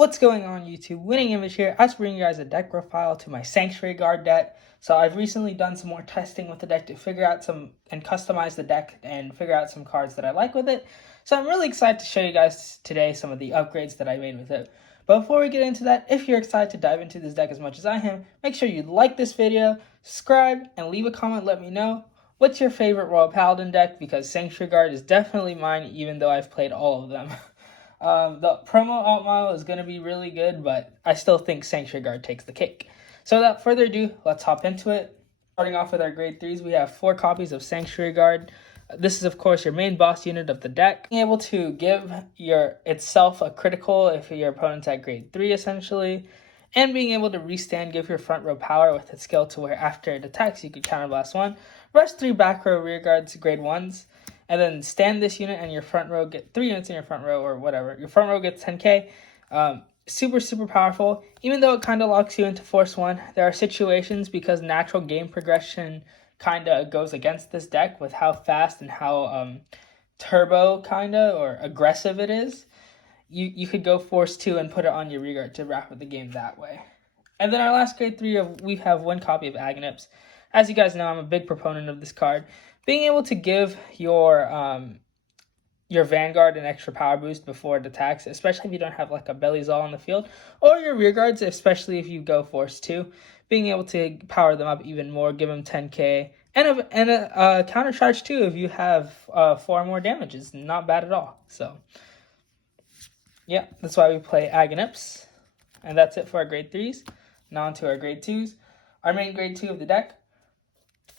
What's going on YouTube? Winning Image here. I was bringing you guys a deck profile to my Sanctuary Guard deck. So I've recently done some more testing with the deck to figure out and customize the deck and figure out some cards that I like with it. So I'm really excited to show you guys today some of the upgrades that I made with it. But before we get into that, if you're excited to dive into this deck as much as I am, make sure you like this video, subscribe, and leave a comment. Let me know what's your favorite Royal Paladin deck, because Sanctuary Guard is definitely mine, even though I've played all of them. The promo alt model is going to be really good, but I still think Sanctuary Guard takes the cake. So without further ado, let's hop into it. Starting off with our grade 3s, we have 4 copies of Sanctuary Guard. This is, of course, your main boss unit of the deck. Being able to give itself a critical if your opponent's at grade 3, essentially. And being able to restand, give your front row power with its skill to where after it attacks, you could counterblast 1. Rush 3 back row rear guards, grade 1s. And then stand this unit and your front row get 3 units in your front row or whatever. Your front row gets 10k. Super powerful. Even though it kind of locks you into Force 1, there are situations because natural game progression kind of goes against this deck with how fast and how turbo kind of or aggressive it is. You could go Force 2 and put it on your rear guard to wrap up the game that way. And then our last grade 3, we have 1 copy of Agonips. As you guys know, I'm a big proponent of this card. Being able to give your Vanguard an extra power boost before it attacks, especially if you don't have like a Belly's All on the field, or your rear guards, especially if you go Force 2, being able to power them up even more, give them 10k, and a counter charge too if you have 4 more damage is not bad at all. So yeah, that's why we play Agonips. And that's it for our grade 3s. Now on to our grade 2s. Our main grade 2 of the deck,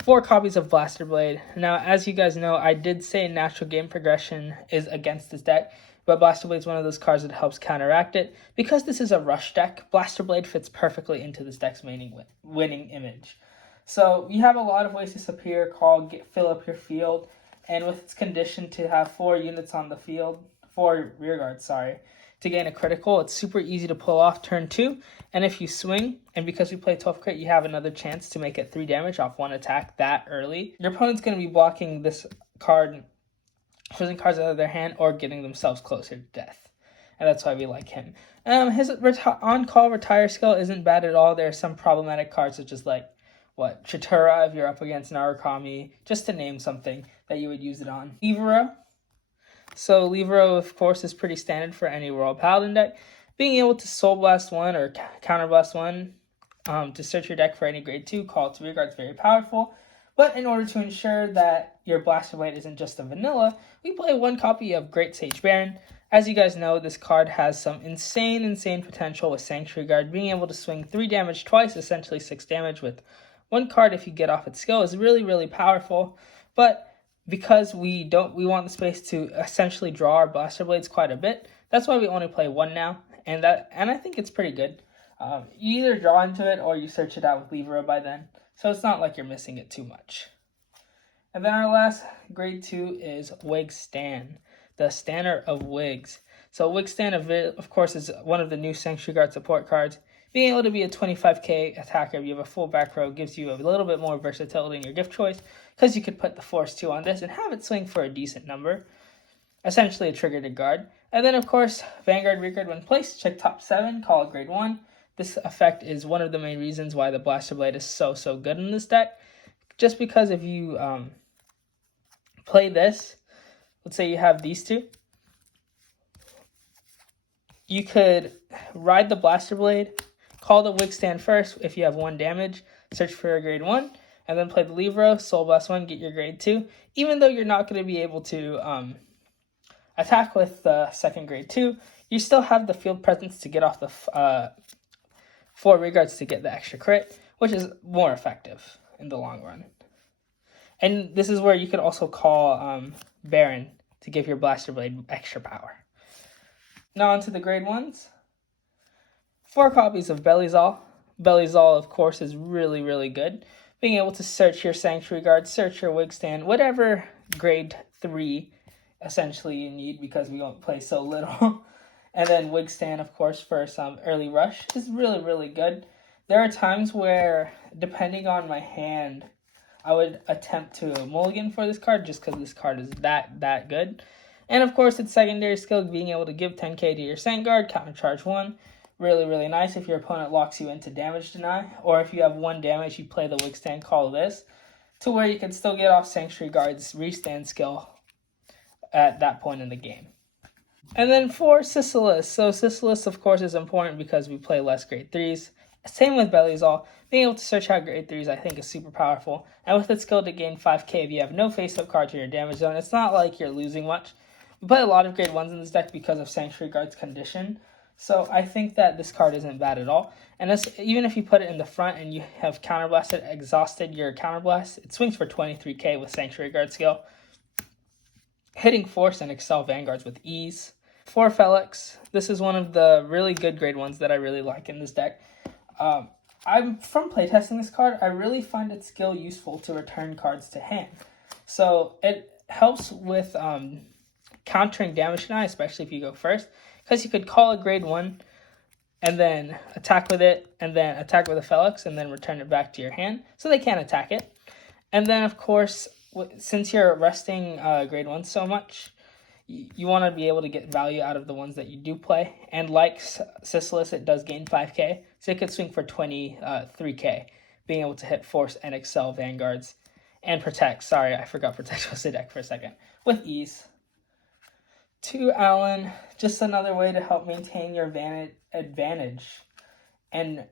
4 copies of Blaster Blade. Now, as you guys know, I did say natural game progression is against this deck, but Blaster Blade is one of those cards that helps counteract it. Because this is a rush deck, Blaster Blade fits perfectly into this deck's winning image. So you have a lot of ways to disappear, call, fill up your field, and with its condition to have 4 units on the field, 4 rear guards, to gain a critical, it's super easy to pull off turn 2. And if you swing, and because we play 12 crit, you have another chance to make it 3 damage off 1 attack that early. Your opponent's going to be blocking this card, choosing cards out of their hand, or getting themselves closer to death. And that's why we like him. His on-call retire skill isn't bad at all. There are some problematic cards such as Chitura if you're up against Narukami, just to name something that you would use it on. Libero. So Libero, of course, is pretty standard for any Royal Paladin deck. Being able to Soul Blast 1 or Counter Blast 1 to search your deck for any grade 2, call it to rear guard is very powerful. But in order to ensure that your Blaster Blade isn't just a vanilla, we play 1 copy of Great Sage Baron. As you guys know, this card has some insane potential with Sanctuary Guard. Being able to swing 3 damage twice, essentially 6 damage with 1 card if you get off its skill is really powerful. But because we want the space to essentially draw our Blaster Blades quite a bit, that's why we only play 1 now, and I think it's pretty good. You either draw into it or you search it out with Libero by then, so it's not like you're missing it too much. And then our last grade 2 is Wig Stan, the Stanner of Wigs. So Wig Stan, of course, is one of the new Sanctuary Guard support cards. Being able to be a 25k attacker if you have a full back row gives you a little bit more versatility in your gift choice, because you could put the Force 2 on this and have it swing for a decent number. Essentially a trigger to guard. And then, of course, Vanguard rear guard when placed, check top 7, call it grade 1. This effect is one of the main reasons why the Blaster Blade is so good in this deck. Just because if you play this, let's say you have these 2, you could ride the Blaster Blade, call the Wig Stand first if you have 1 damage, search for your grade 1, and then play the Libero, Soul Blast 1, get your grade 2. Even though you're not going to be able to attack with the second grade 2, you still have the field presence to get off the 4 rear guards to get the extra crit, which is more effective in the long run. And this is where you could also call Baron to give your Blaster Blade extra power. Now onto the grade 1s. 4 copies of Belly's All. Belly's All, of course, is really good. Being able to search your Sanctuary Guard, search your Wig Stand, whatever grade 3 essentially you need, because we don't play so little. And then Wig Stand, of course, for some early rush is really good. There are times where, depending on my hand, I would attempt to mulligan for this card just because this card is that good. And of course, its secondary skill, being able to give 10k to your Vanguard, countercharge 1. Really, really nice if your opponent locks you into damage deny, or if you have 1 damage, you play the withstand, call this, to where you can still get off Sanctuary Guard's restand skill at that point in the game. And then for Sisylis. So Sisylis, of course, is important because we play less grade 3s. Same with Bellyzal. Being able to search out grade 3s, I think, is super powerful. And with its skill to gain 5k, if you have no face-up cards in your damage zone, it's not like you're losing much. We play a lot of grade 1s in this deck because of Sanctuary Guard's condition. So I think that this card isn't bad at all. And even if you put it in the front and you have counterblasted, exhausted your counterblast, it swings for 23k with Sanctuary Guard skill, hitting Force and Excel Vanguards with ease. For Felix, this is one of the really good grade 1s that I really like in this deck. I'm from playtesting this card, I really find its skill useful to return cards to hand. So it helps with countering damage deny, especially if you go first, because you could call a grade 1 and then attack with it, and then attack with a Felix, and then return it back to your hand, so they can't attack it. And then, of course, since you're resting grade 1 so much, you want to be able to get value out of the ones that you do play. And like Sisylis, it does gain 5k, so it could swing for 23k, being able to hit Force and Excel Vanguards and Protect. Sorry, I forgot Protect was the deck for a second. With ease. To Alan, just another way to help maintain your advantage and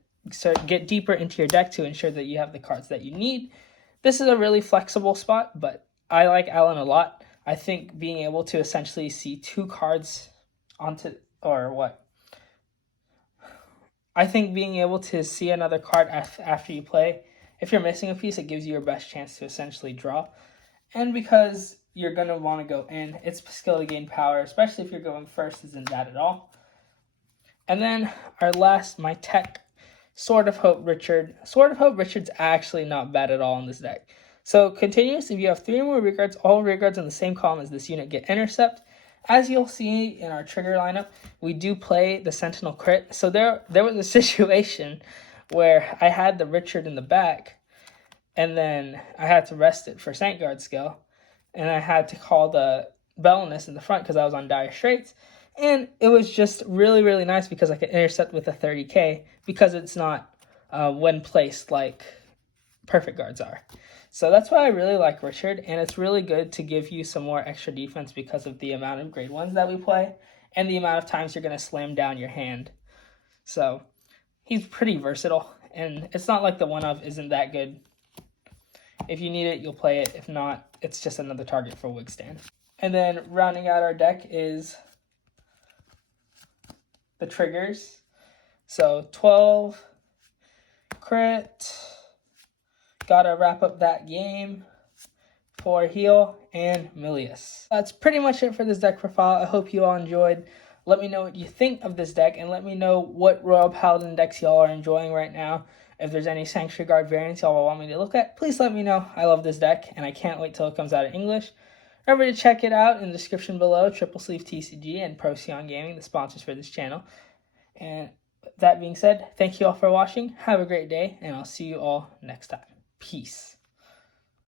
get deeper into your deck to ensure that you have the cards that you need. This is a really flexible spot, but I like Alan a lot. I think being able to essentially see 2 cards I think being able to see another card after you play, if you're missing a piece, it gives you your best chance to essentially draw. And because you're going to want to go in, its skill to gain power, especially if you're going first, isn't bad at all. And then our last, my tech, Sword of Hope Richard. Sword of Hope Richard's actually not bad at all in this deck. So continuous, if you have 3 or more rearguards, all rearguards in the same column as this unit get intercept. As you'll see in our trigger lineup, we do play the Sentinel crit. So there was a situation where I had the Richard in the back, and then I had to rest it for Vanguard skill, and I had to call the Bellinus in the front because I was on dire straits. And it was just really, really nice because I could intercept with a 30k because it's not when placed like perfect guards are. So that's why I really like Richard, and it's really good to give you some more extra defense because of the amount of grade 1s that we play and the amount of times you're going to slam down your hand. So he's pretty versatile, and it's not like the 1-of isn't that good. If you need it, you'll play it. If not, it's just another target for Wigstand. And then rounding out our deck is the triggers. So 12, crit, gotta wrap up that game for heal, and Milius. That's pretty much it for this deck profile. I hope you all enjoyed. Let me know what you think of this deck, and let me know what Royal Paladin decks y'all are enjoying right now. If there's any Sanctuary Guard variants y'all want me to look at, please let me know. I love this deck, and I can't wait till it comes out in English. Remember to check it out in the description below, Triple Sleeve TCG and Procyon Gaming, the sponsors for this channel. And that being said, thank you all for watching. Have a great day, and I'll see you all next time. Peace.